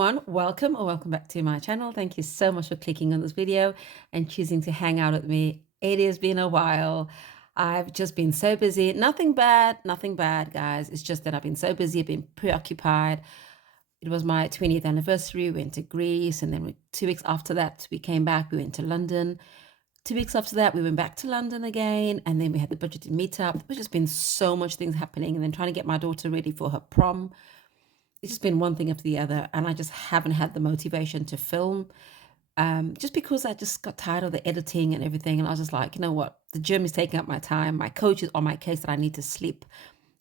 everyone, welcome or welcome back to my channel. Thank you so much for clicking on this video and choosing to hang out with me. It has been a while. I've just been so busy. Nothing bad, guys. It's just that I've been so busy, I've been preoccupied. It was my 20th anniversary. We went to Greece, and then 2 weeks after that, we came back. We went to London. 2 weeks after that, we went back to London again, and then we had the budgeted meetup. There's just been so much things happening, and then trying to get my daughter ready for her prom. It's just been one thing after the other, and I just haven't had the motivation to film, just because I just got tired of the editing and everything. And I was just like, you know what, the gym is taking up my time. My coach is on my case that I need to sleep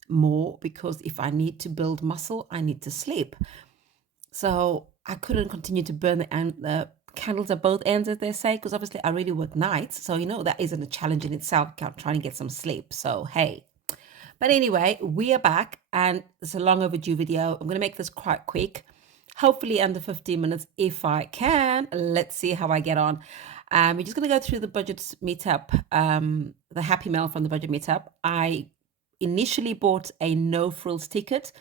more, because if I need to build muscle, I need to sleep. So I couldn't continue to burn the candles at both ends, as they say, because obviously I really work nights, so that isn't a challenge in itself, trying to get some sleep. So hey. But anyway, we are back, and it's a long overdue video. I'm going to make this quite quick, hopefully under 15 minutes if I can. Let's see how I get on. We're just going to go through the budget meetup, the happy mail from the budget meetup. I initially bought a no frills ticket,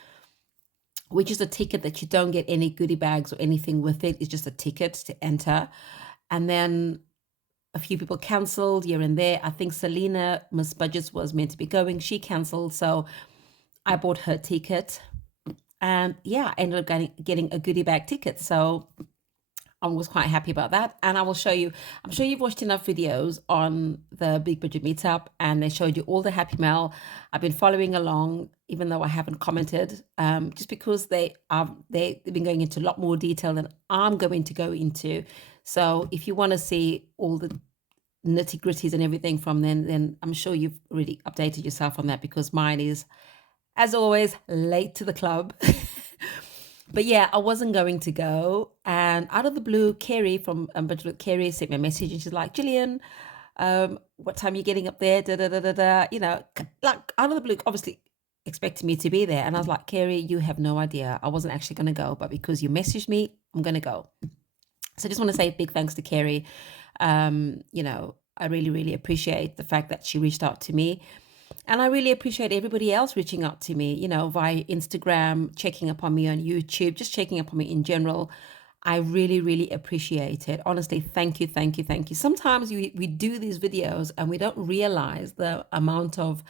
which is a ticket that you don't get any goodie bags or anything with it. It's just a ticket to enter. And then a few people cancelled here and there. I think Selena, Miss Budgets, was meant to be going. She cancelled, so I bought her ticket. And yeah, I ended up getting a goodie bag ticket. So I was quite happy about that. And I will show you, I'm sure you've watched enough videos on the Big Budget Meetup, and they showed you all the happy mail. I've been following along, even though I haven't commented, just because they've been going into a lot more detail than I'm going to go into. So if you want to see all the nitty gritties and everything from then I'm sure you've already updated yourself on that, because mine is, as always, late to the club. But yeah, I wasn't going to go, and out of the blue, Kerry from Budget with Kerry sent me a message, and she's like, Gillian, what time are you getting up there? Like out of the blue, obviously expecting me to be there. And I was like, Kerry, you have no idea. I wasn't actually going to go, but because you messaged me, I'm going to go. So I just want to say a big thanks to Kerry. I really, really appreciate the fact that she reached out to me. And I really appreciate everybody else reaching out to me, via Instagram, checking up on me on YouTube, just checking up on me in general. I really, really appreciate it. Honestly, thank you, thank you, thank you. Sometimes we do these videos and we don't realize the amount of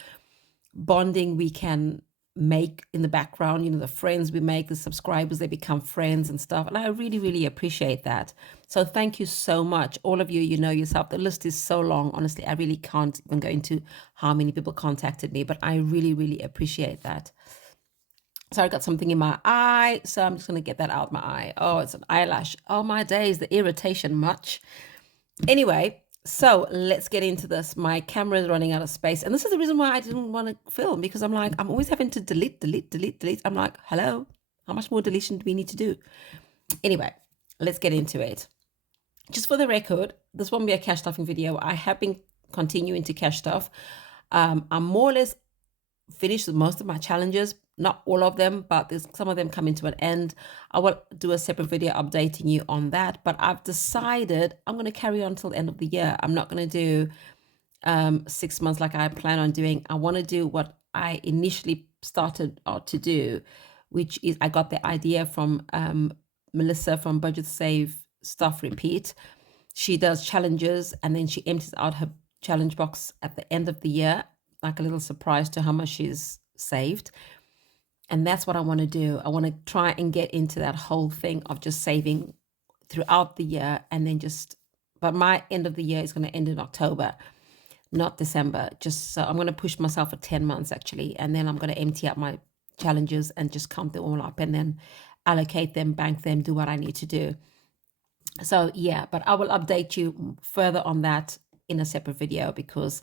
bonding we can make in the background, the friends we make, the subscribers, they become friends and stuff. And I really, really appreciate that. So thank you so much. All of you, you know yourself, the list is so long. Honestly, I really can't even go into how many people contacted me, but I really, really appreciate that. So I got something in my eye, so I'm just going to get that out of my eye. Oh, it's an eyelash. Oh, my days, the irritation much. Anyway, so let's get into this. My camera is running out of space. And this is the reason why I didn't want to film, because I'm like, I'm always having to delete. I'm like, hello, how much more deletion do we need to do? Anyway, let's get into it. Just for the record, this won't be a cash stuffing video. I have been continuing to cash stuff. I'm more or less finished with most of my challenges. Not all of them, but there's some of them coming to an end. I will do a separate video updating you on that, but I've decided I'm going to carry on till the end of the year. I'm not going to do 6 months like I plan on doing. I want to do what I initially started out to do, which is I got the idea from Melissa from Budget Save Stuff Repeat. She does challenges, and then she empties out her challenge box at the end of the year, like a little surprise to how much she's saved. And that's what I want to do. I want to try and get into that whole thing of just saving throughout the year, and then but my end of the year is going to end in October, not December. Just so I'm going to push myself for 10 months actually. And then I'm going to empty out my challenges and just count them all up, and then allocate them, bank them, do what I need to do. So yeah, but I will update you further on that in a separate video, because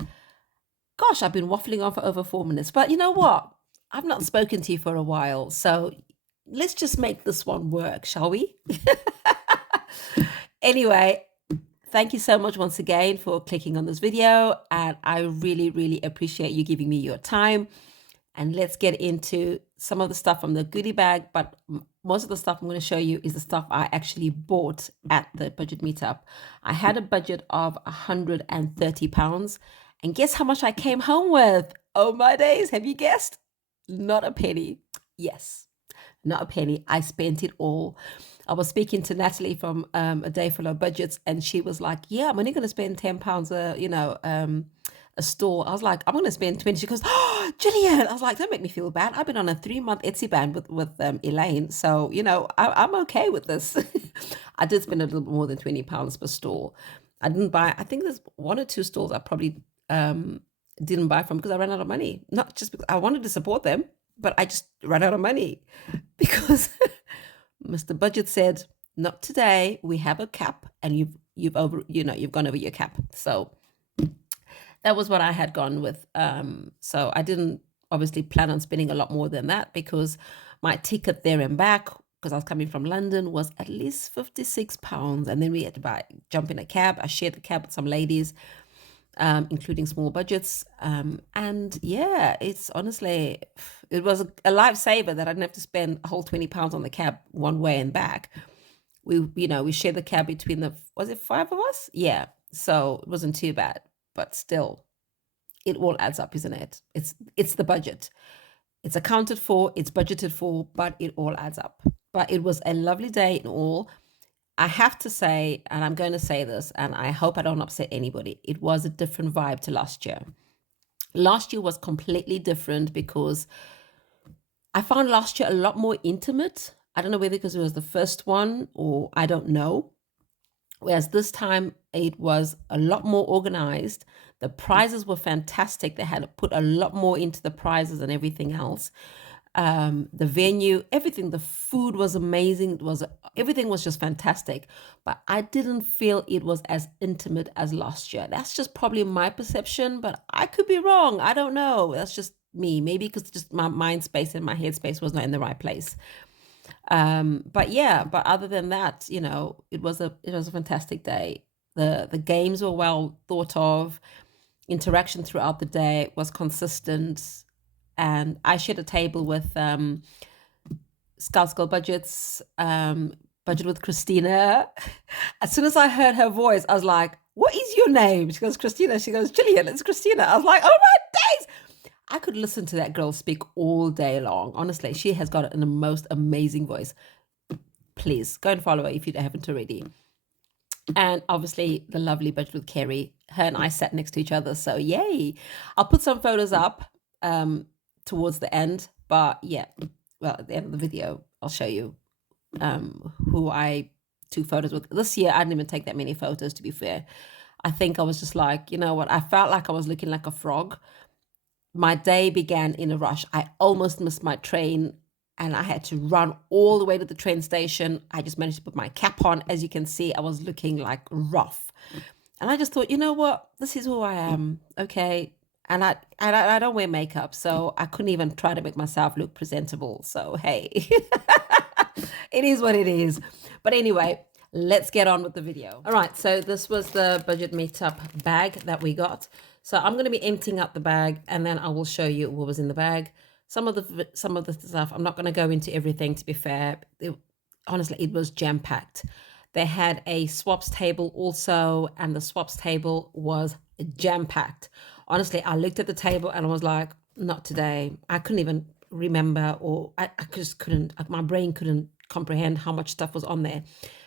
gosh, I've been waffling on for over 4 minutes. But you know what? I've not spoken to you for a while, so let's just make this one work, shall we? Anyway, thank you so much once again for clicking on this video, and I really, really appreciate you giving me your time. And let's get into some of the stuff from the goodie bag, but most of the stuff I'm going to show you is the stuff I actually bought at the budget meetup. I had a budget of £130, and guess how much I came home with? Oh my days, have you guessed? Not a penny. Yes, not a penny. I spent it all. I was speaking to Natalie from A Day for Low Budgets, and she was like, "Yeah, I'm only going to spend £10 a store." I was like, "I'm going to spend 20." She goes, "Oh, Gillian!" I was like, "Don't make me feel bad. I've been on a 3-month Etsy ban with Elaine, so I'm okay with this." I did spend a little bit more than £20 per store. I didn't buy. I think there's one or two stores I probably didn't buy from because I ran out of money. Not just because I wanted to support them, but I just ran out of money because Mr. Budget said, "Not today. We have a cap, and you've gone over your cap." So that was what I had gone with. So I didn't obviously plan on spending a lot more than that because my ticket there and back, because I was coming from London, was at least £56, and then we had to jump in a cab. I shared the cab with some ladies, including small budgets. And yeah, it's honestly, it was a lifesaver that I didn't have to spend a whole £20 on the cab one way and back. We shared the cab between was it 5 of us? Yeah. So it wasn't too bad, but still, it all adds up, isn't it? It's the budget. It's accounted for, it's budgeted for, but it all adds up. But it was a lovely day in all. I have to say, and I'm going to say this, and I hope I don't upset anybody, it was a different vibe to last year. Last year was completely different because I found last year a lot more intimate. I don't know whether because it was the first one or I don't know. Whereas this time it was a lot more organized. The prizes were fantastic. They had put a lot more into the prizes and everything else. The venue, everything, the food was amazing. Everything was just fantastic. But I didn't feel it was as intimate as last year. That's just probably my perception, but I could be wrong. I don't know. That's just me. Maybe because just my mind space and my head space was not in the right place. But yeah, but other than that, it was a fantastic day. The games were well thought of. Interaction throughout the day was consistent, and I shared a table with Scout School Budgets, budget with Christina. As soon as I heard her voice, I was like, "What is your name?" She goes, "Christina." She goes, "Gillian, it's Christina." I was like, "Oh my days!" I could listen to that girl speak all day long. Honestly, she has got the most amazing voice. Please go and follow her if you haven't already. And obviously the lovely Budget with Kerry. Her and I sat next to each other. So yay. I'll put some photos up towards the end. But yeah, well, at the end of the video, I'll show you who I took photos with. This year, I didn't even take that many photos, to be fair. I think I was just like, you know what? I felt like I was looking like a frog. My day began in a rush. I almost missed my train and I had to run all the way to the train station. I just managed to put my cap on. As you can see, I was looking like rough. And I just thought, you know what? This is who I am. Okay. And I don't wear makeup, so I couldn't even try to make myself look presentable. So, hey, it is what it is. But anyway, let's get on with the video. All right. So this was the budget meetup bag that we got. So I'm going to be emptying up the bag and then I will show you what was in the bag. Some of the stuff, I'm not going to go into everything, to be fair. Honestly, it was jam-packed. They had a swaps table also, and the swaps table was jam-packed. Honestly, I looked at the table and I was like, not today. I couldn't even remember, or I just couldn't, my brain couldn't comprehend how much stuff was on there.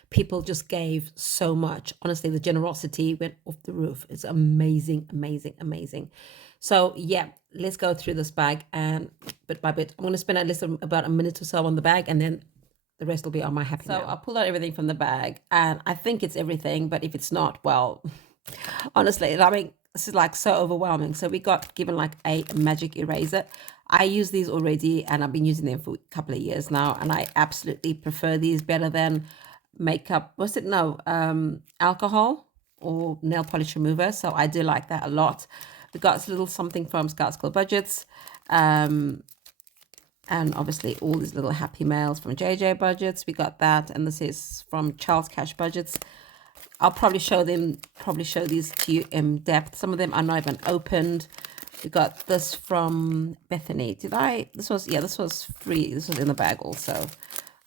People just gave so much. Honestly, the generosity went off the roof. It's amazing, amazing, amazing. So yeah, let's go through this bag and bit by bit. I'm going to spend at least about a minute or so on the bag, and then the rest will be on my happy mail. So I'll pull out everything from the bag, and I think it's everything, but if it's not, well, honestly, I mean, this is like so overwhelming. So we got given like a magic eraser. I use these already, and I've been using them for a couple of years now, and I absolutely prefer these better than makeup. What's it? No, alcohol or nail polish remover. So I do like that a lot. We got a little something from Scout School Budgets. And obviously all these little happy mails from JJ Budgets. We got that. And this is from Charles Cash Budgets. I'll probably show these to you in depth. Some of them are not even opened. We got this from Bethany. This was free. This was in the bag also.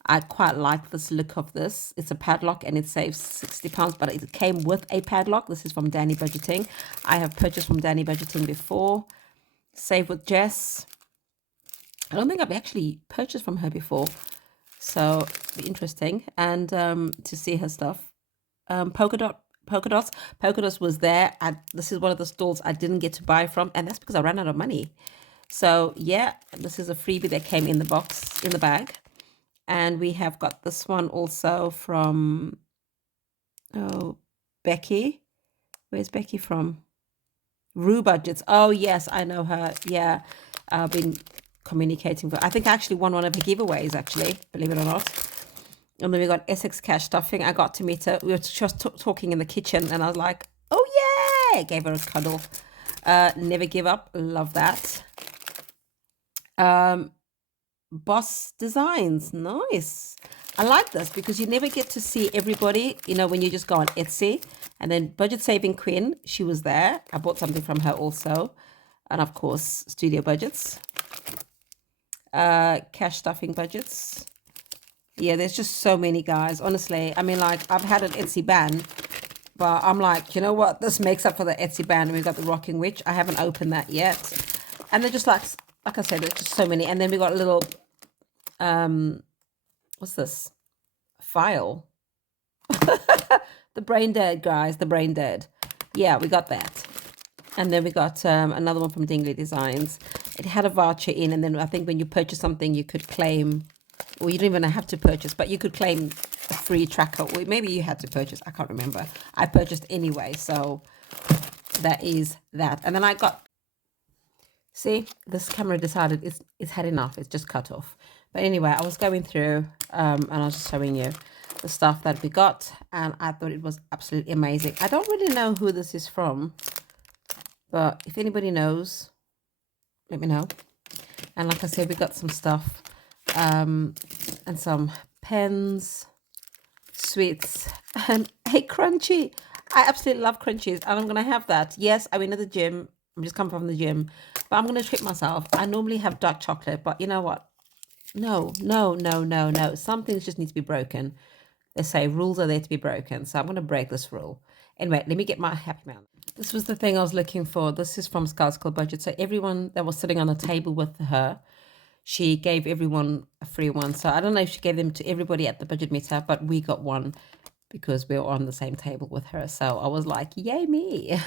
I quite like this look of this. It's a padlock and it saves £60, but it came with a padlock. This is from Danny Budgeting. I have purchased from Danny Budgeting before. Save with Jess. I don't think I've actually purchased from her before. So be interesting and to see her stuff. Polka dots was there. This is one of the stalls I didn't get to buy from, and that's because I ran out of money. So yeah, this is a freebie that came in the box, in the bag. And we have got this one also from, oh, Becky. Where's Becky from? Rue Budgets. Oh yes, I know her. Yeah, I've been communicating with. I think I actually won one of her giveaways, actually, believe it or not. And then we got Essex Cash Stuffing. I got to meet her. We were just talking in the kitchen, and I was like, oh yeah, gave her a cuddle. Never give up. Love that. Boss Designs. Nice. I like this because you never get to see everybody, you know, when you just go on Etsy. And then Budget Saving Queen, she was there. I bought something from her also. And of course, Studio Budgets. Cash Stuffing Budgets. Yeah, there's just so many, guys. Honestly, I mean, like, I've had an Etsy ban, but I'm like, you know what? This makes up for the Etsy ban. We've got the Rocking Witch. I haven't opened that yet. And they're just like I said, there's just so many. And then we got a little, what's this? File. The Brain Dead, guys. The Brain Dead. Yeah, we got that. And then we got another one from Dingley Designs. It had a voucher in, and then I think when you purchase something, you could claim, or you didn't even have to purchase, but you could claim a free tracker. Or maybe you had to purchase. I can't remember. I purchased anyway, so that is that. And then I got, see, this camera decided it's had enough. It's just cut off. But anyway, I was going through and I was just showing you the stuff that we got, and I thought it was absolutely amazing. I don't really know who this is from, but if anybody knows, let me know. And like I said, we got some stuff and some pens, sweets, and a crunchy. I absolutely love crunchies, and I'm gonna have that. Yes, I'm in at the gym. I'm just coming from the gym, but I'm gonna treat myself. I normally have dark chocolate, but you know what? No, no, no, no, no. Some things just need to be broken. They say rules are there to be broken, so I'm gonna break this rule. Anyway, let me get my Happy Meal. This was the thing I was looking for. This is from Scout's Club Budget. So everyone that was sitting on the table with her, she gave everyone a free one. So I don't know if she gave them to everybody at the budget meetup, but we got one because we were on the same table with her. So I was like, yay me.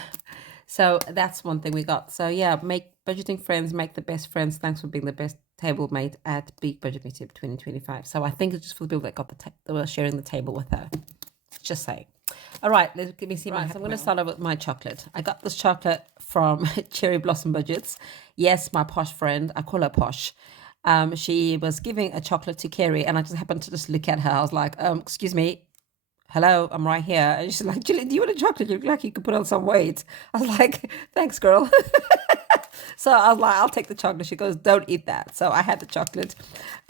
So that's one thing we got. So yeah, make budgeting friends, make the best friends. Thanks for being the best table mate at Big Budget Meetup 2025. So I think it's just for the people that got that were sharing the table with her. Just saying. All right, let me see. Right, so I'm going to start off with my chocolate. I got this chocolate from Cherry Blossom Budgets. Yes, my posh friend. I call her posh. She was giving a chocolate to Kerry, and I just happened to just look at her. I was like, excuse me, hello, I'm right here. And she's like, Julie, do you want a chocolate? You look like you could put on some weight. I was like, thanks, girl. So I was like, I'll take the chocolate. She goes, don't eat that. So I had the chocolate.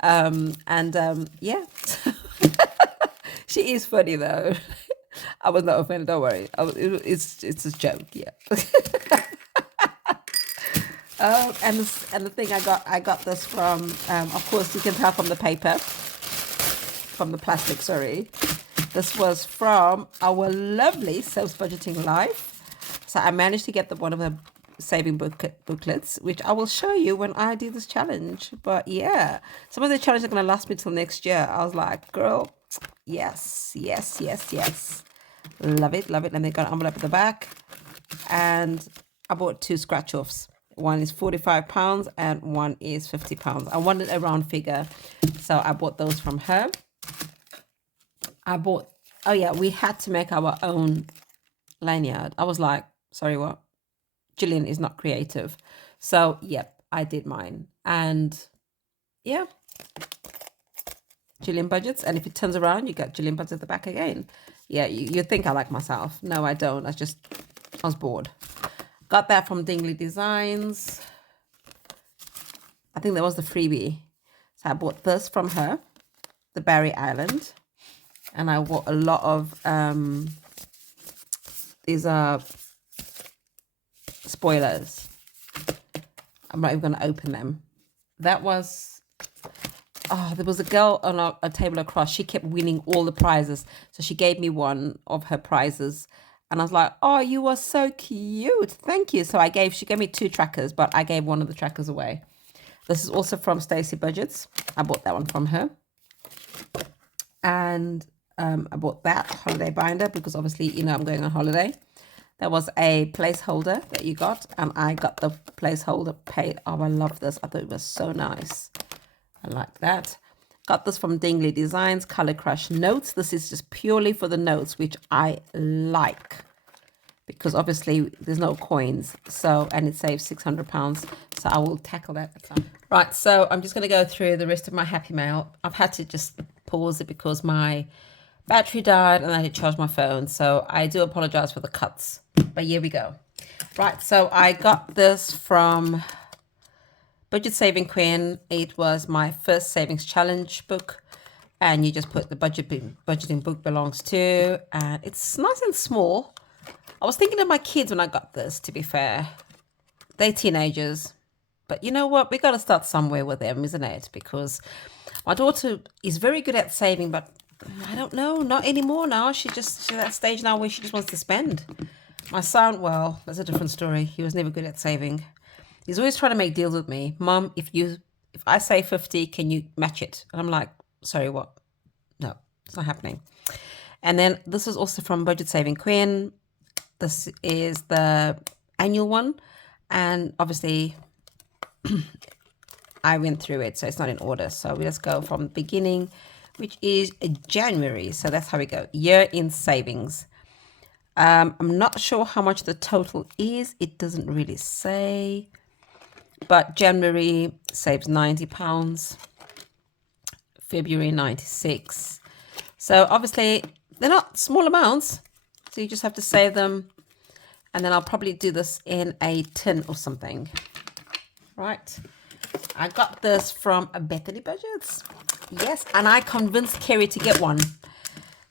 Yeah. She is funny, though. I was not offended, don't worry. It's a joke, yeah. And the thing I got this from, of course, you can tell from the paper, from the plastic, sorry. This was from our lovely Self Budgeting Life. So I managed to get one of her saving booklets, which I will show you when I do this challenge. But yeah, some of the challenges are going to last me till next year. I was like, girl, yes, yes, yes, yes. Love it, love it. And they got an envelope at the back. And I bought 2 scratch-offs. One is £45 and one is £50. I wanted a round figure, so I bought those from her. I bought, oh yeah, we had to make our own lanyard. I was like, sorry, what? Gillian is not creative. So, yep, I did mine. And yeah, Gillian Budgets. And if it turns around, you got Gillian Budgets at the back again. Yeah, you think I like myself. No, I don't. I was bored. Got that from Dingley Designs. I think that was the freebie. So I bought this from her, the Barry Island. And I bought a lot of, these are spoilers. I'm not even going to open them. That was, there was a girl on a table across. She kept winning all the prizes. So she gave me one of her prizes. And I was like, oh, you are so cute. Thank you. So she gave me 2 trackers, but I gave one of the trackers away. This is also from Stacey Budgets. I bought that one from her. And I bought that holiday binder because obviously, you know, I'm going on holiday. There was a placeholder that you got, and I got the placeholder paid. Oh, I love this. I thought it was so nice. I like that. Got this from Dingley Designs, Color Crush Notes. This is just purely for the notes, which I like because obviously there's no coins. So, and it saves £600. So I will tackle that at some. Right, so I'm just going to go through the rest of my Happy Mail. I've had to just pause it because my battery died and I had to charge my phone. So I do apologize for the cuts. But here we go. Right, so I got this from Budget Saving Queen. It was my first savings challenge book. And you just put the budgeting book belongs to. And it's nice and small. I was thinking of my kids when I got this, to be fair. They're teenagers. But you know what? We got to start somewhere with them, isn't it? Because my daughter is very good at saving, but I don't know, not anymore now. She's at that stage now where she just wants to spend. My son, well, that's a different story. He was never good at saving. He's always trying to make deals with me. Mom, if I say 50, can you match it? And I'm like, sorry, what? No, it's not happening. And then this is also from Budget Saving Queen. This is the annual one. And obviously, I went through it, so it's not in order. So we just go from the beginning, which is January. So that's how we go. Year in savings. I'm not sure how much the total is. It doesn't really say. But January saves £90. February 96. So obviously they're not small amounts. So you just have to save them. And then I'll probably do this in a tin or something. Right. I got this from Bethany Budgets. Yes, and I convinced Kerry to get one.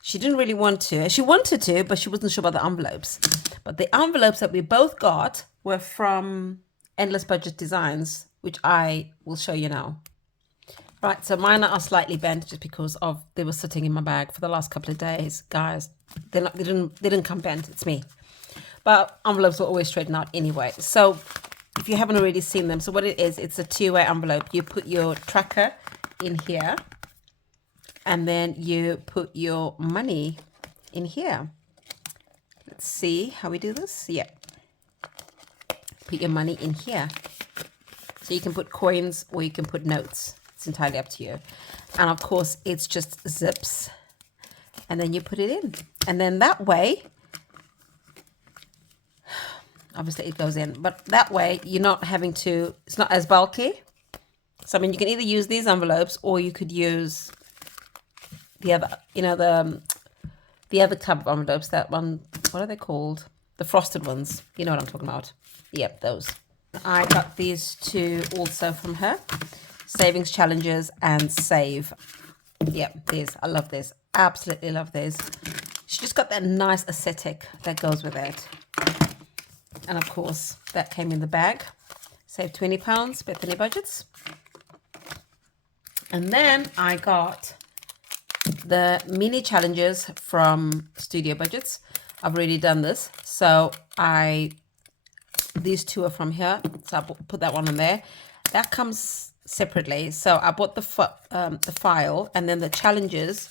She didn't really want to. She wanted to, but she wasn't sure about the envelopes. But the envelopes that we both got were from Endless Budget Designs, which I will show you now. Right, so mine are slightly bent just because they were sitting in my bag for the last couple of days. Guys, they didn't come bent. It's me. But envelopes will always straighten out anyway. So if you haven't already seen them, so what it is, it's a two-way envelope. You put your tracker in here, and then you put your money in here. Let's see how we do this. Yeah. Put your money in here. So you can put coins or you can put notes. It's entirely up to you. And of course, it's just zips. And then you put it in. And then that way, obviously it goes in. But that way, you're not having to, it's not as bulky. So, I mean, you can either use these envelopes or you could use the other, you know, the other type of envelopes, that one, what are they called? The frosted ones. You know what I'm talking about. Yep, those. I got these two also from her. Savings Challenges and Save. Yep, these. I love this. Absolutely love these. She just got that nice aesthetic that goes with it. And of course, that came in the bag. Save £20, Bethany Budgets. And then I got the mini challenges from Studio Budgets. I've already done this. So these two are from here. So I put that one on there. That comes separately. So I bought the file and then the challenges,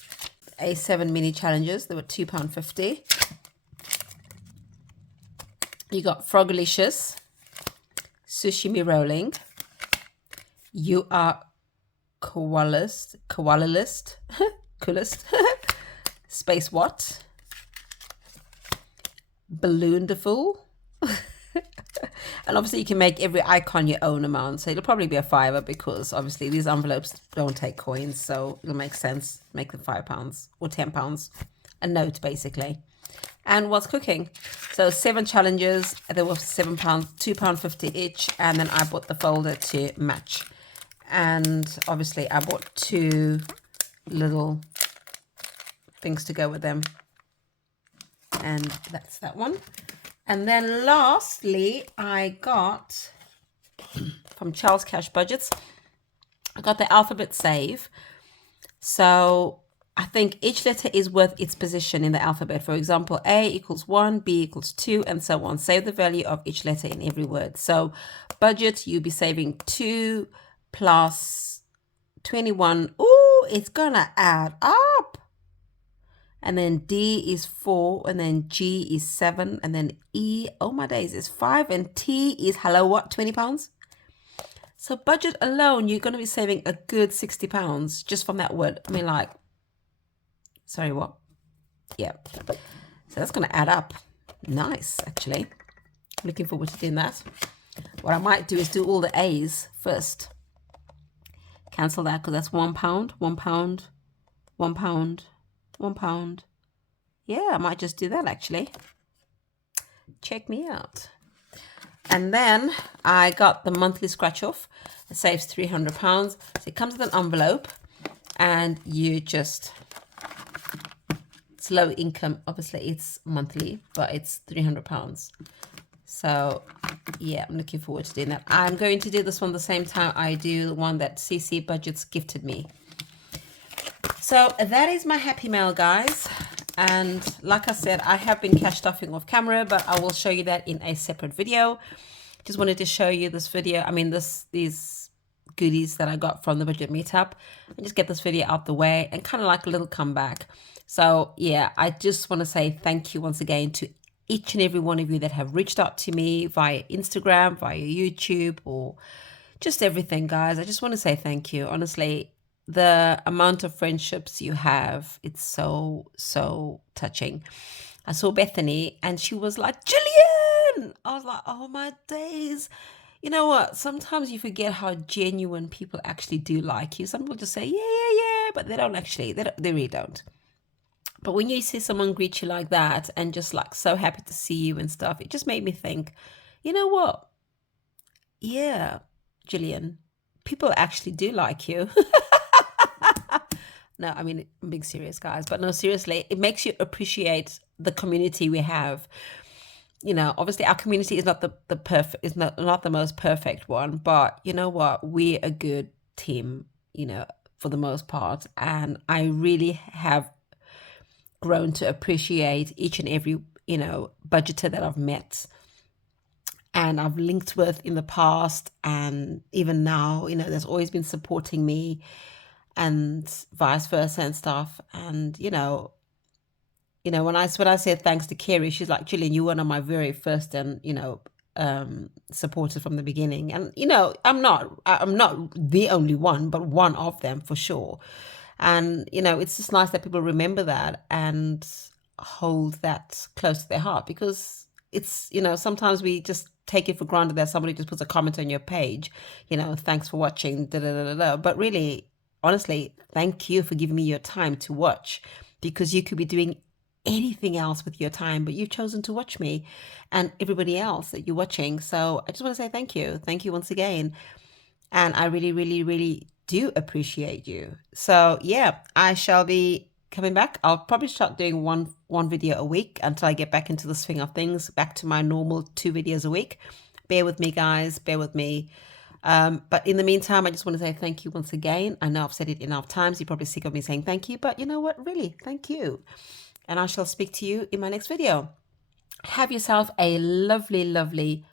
A7 mini challenges. They were £2.50. You got Frogalicious, Sushi Rolling. You are Koalist, Coolest, Space What, Balloonderful. And obviously you can make every icon your own amount. So it'll probably be a £5 because obviously these envelopes don't take coins. So it'll make sense. Make them £5 or £10. A note basically. And what's cooking? So 7 challenges. They were £7, £2.50 each. And then I bought the folder to match. And obviously I bought 2 little things to go with them. And that's that one. And then lastly, I got from Charles Cash Budgets, I got the alphabet save. So I think each letter is worth its position in the alphabet. For example, A equals 1, B equals 2, and so on. Save the value of each letter in every word. So budget, you'll be saving 2 plus 21. Ooh, it's gonna add up. and then D is 4, and then G is 7, and then E, oh my days, is 5, and T is, hello, what, £20? So budget alone, you're going to be saving a good £60 just from that word. I mean, like, sorry, what? Yeah. So that's going to add up. Nice, actually. Looking forward to doing that. What I might do is do all the A's first. Cancel that because that's £1, £1, £1, £1. Yeah, I might just do that actually. Check me out. And then I got the monthly scratch off. It saves £300. So it comes with an envelope, and you just, it's low income. Obviously, it's monthly, but it's £300. So yeah, I'm looking forward to doing that. I'm going to do this one the same time I do the one that CC Budgets gifted me. So that is my happy mail, guys. And like I said, I have been cash stuffing off camera, but I will show you that in a separate video. Just wanted to show you this video. I mean, these goodies that I got from the budget meetup, and just get this video out the way and kind of like a little comeback. So yeah, I just want to say thank you once again to each and every one of you that have reached out to me via Instagram, via YouTube, or just everything, guys. I just want to say thank you. Honestly, the amount of friendships you have, it's so, so touching. I saw Bethany and she was like, Jillian! I was like, oh my days. You know what? Sometimes you forget how genuine people actually do like you. Some people just say, yeah, but they don't actually, they really don't. But when you see someone greet you like that and just like so happy to see you and stuff, it just made me think, you know what? Yeah, Jillian, people actually do like you. No, I mean, I'm being serious, guys. But no, seriously, it makes you appreciate the community we have. You know, obviously our community is not the perfect, is not the most perfect one, but you know what? We're a good team, you know, for the most part. And I really have grown to appreciate each and every, you know, budgeter that I've met and I've linked with in the past, and even now, you know, there's always been supporting me and vice versa and stuff. And when I said thanks to Kerry, she's like, Jillian, you were one of my very first and supporters from the beginning. And I'm not the only one, but one of them for sure. And, it's just nice that people remember that and hold that close to their heart, because it's, sometimes we just take it for granted that somebody just puts a comment on your page, thanks for watching, da, da, da, da, da. But really, honestly, thank you for giving me your time to watch, because you could be doing anything else with your time, but you've chosen to watch me and everybody else that you're watching. So I just want to say thank you. Thank you once again. And I really, really, really do appreciate you. So yeah, I shall be coming back. I'll probably start doing one video a week until I get back into the swing of things, back to my normal 2 videos a week. Bear with me, guys, bear with me. But in the meantime, I just want to say thank you once again. I know I've said it enough times. You're probably sick of me saying thank you, but you know what? Really, thank you. And I shall speak to you in my next video. Have yourself a lovely, lovely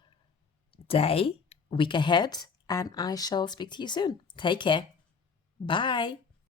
day, week ahead, and I shall speak to you soon. Take care. Bye.